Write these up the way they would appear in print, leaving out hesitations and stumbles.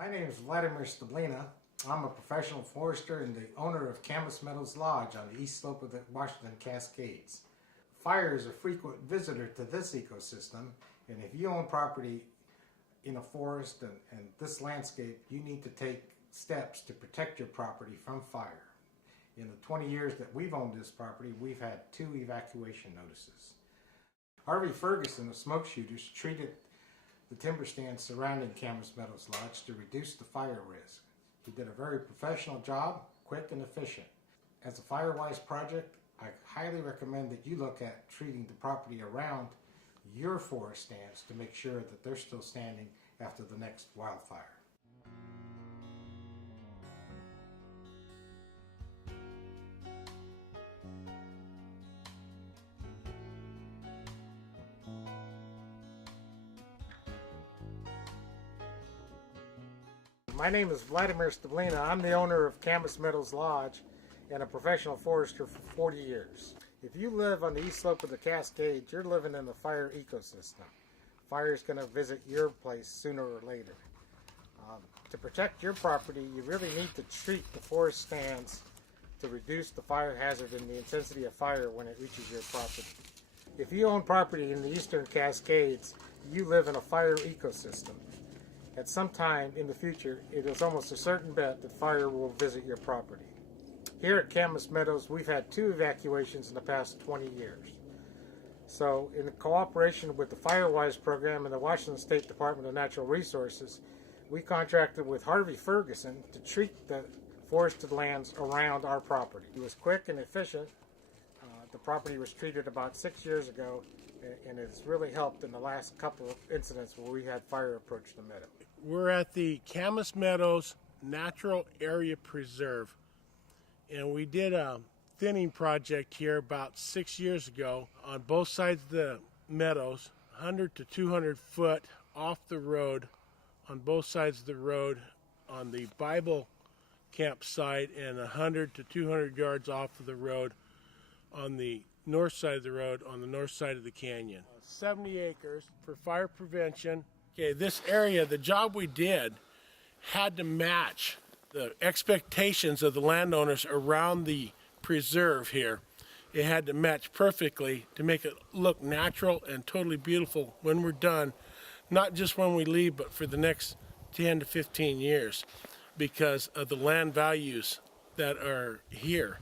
My name is Vladimir Stablina. I'm a professional forester and the owner of Camas Meadows Lodge on the east slope of the Washington Cascades. Fire is a frequent visitor to this ecosystem, and if you own property in a forest and this landscape, you need to take steps to protect your property from fire. In the 20 years that we've owned this property, we've had 2 evacuation notices. Harvey Ferguson of Smoke Shooters treated the timber stands surrounding Camas Meadows Lodge to reduce the fire risk. He did a very professional job, quick and efficient. As a fire-wise project, I highly recommend that you look at treating the property around your forest stands to make sure that they're still standing after the next wildfire. My name is Vladimir Stablina. I'm the owner of Camas Meadows Lodge and a professional forester for 40 years. If you live on the east slope of the Cascades, you're living in the fire ecosystem. Fire is going to visit your place sooner or later. To protect your property, you really need to treat the forest stands to reduce the fire hazard and the intensity of fire when it reaches your property. If you own property in the eastern Cascades, you live in a fire ecosystem. At some time in the future, it is almost a certain bet that fire will visit your property. Here at Camas Meadows, we've had 2 evacuations in the past 20 years. So, in cooperation with the FireWise program and the Washington State Department of Natural Resources, we contracted with Harvey Ferguson to treat the forested lands around our property. It was quick and efficient. The property was treated about 6 years ago, and it's really helped in the last couple of incidents where we had fire approach the meadow. We're at the Camas Meadows Natural Area Preserve, and we did a thinning project here about 6 years ago on both sides of the meadows, 100 to 200 foot off the road, on both sides of the road on the Bible campsite, and 100 to 200 yards off of the road on the north side of the road on the north side of the canyon. 70 acres for fire prevention. Okay, this area, the job we did had to match the expectations of the landowners around the preserve here. It had to match perfectly to make it look natural and totally beautiful when we're done, not just when we leave, but for the next 10 to 15 years because of the land values that are here.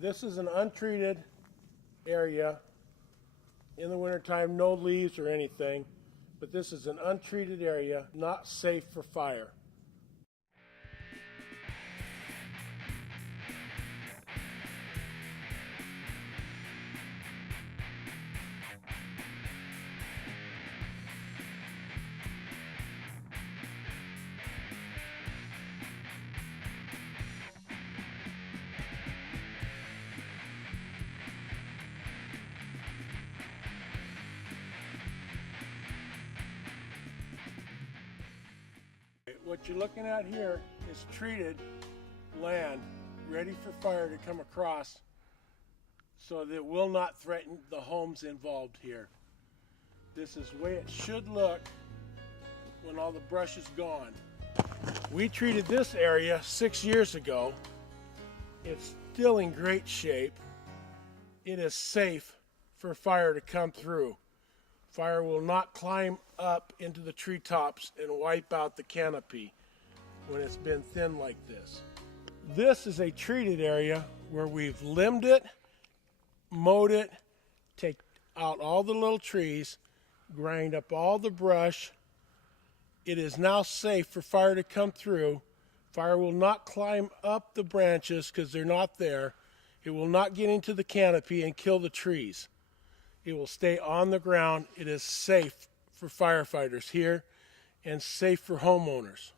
This is an untreated area. In the wintertime, no leaves or anything, but this is an untreated area, not safe for fire. What you're looking at here is treated land ready for fire to come across so that it will not threaten the homes involved here. This is the way it should look when all the brush is gone. We treated this area 6 years ago. It's still in great shape. It is safe for fire to come through. Fire will not climb up into the treetops and wipe out the canopy when it's been thin like this. This is a treated area where we've limbed it, mowed it, take out all the little trees, grind up all the brush. It is now safe for fire to come through. Fire will not climb up the branches because they're not there. It will not get into the canopy and kill the trees. It will stay on the ground. It is safe for firefighters here and safe for homeowners.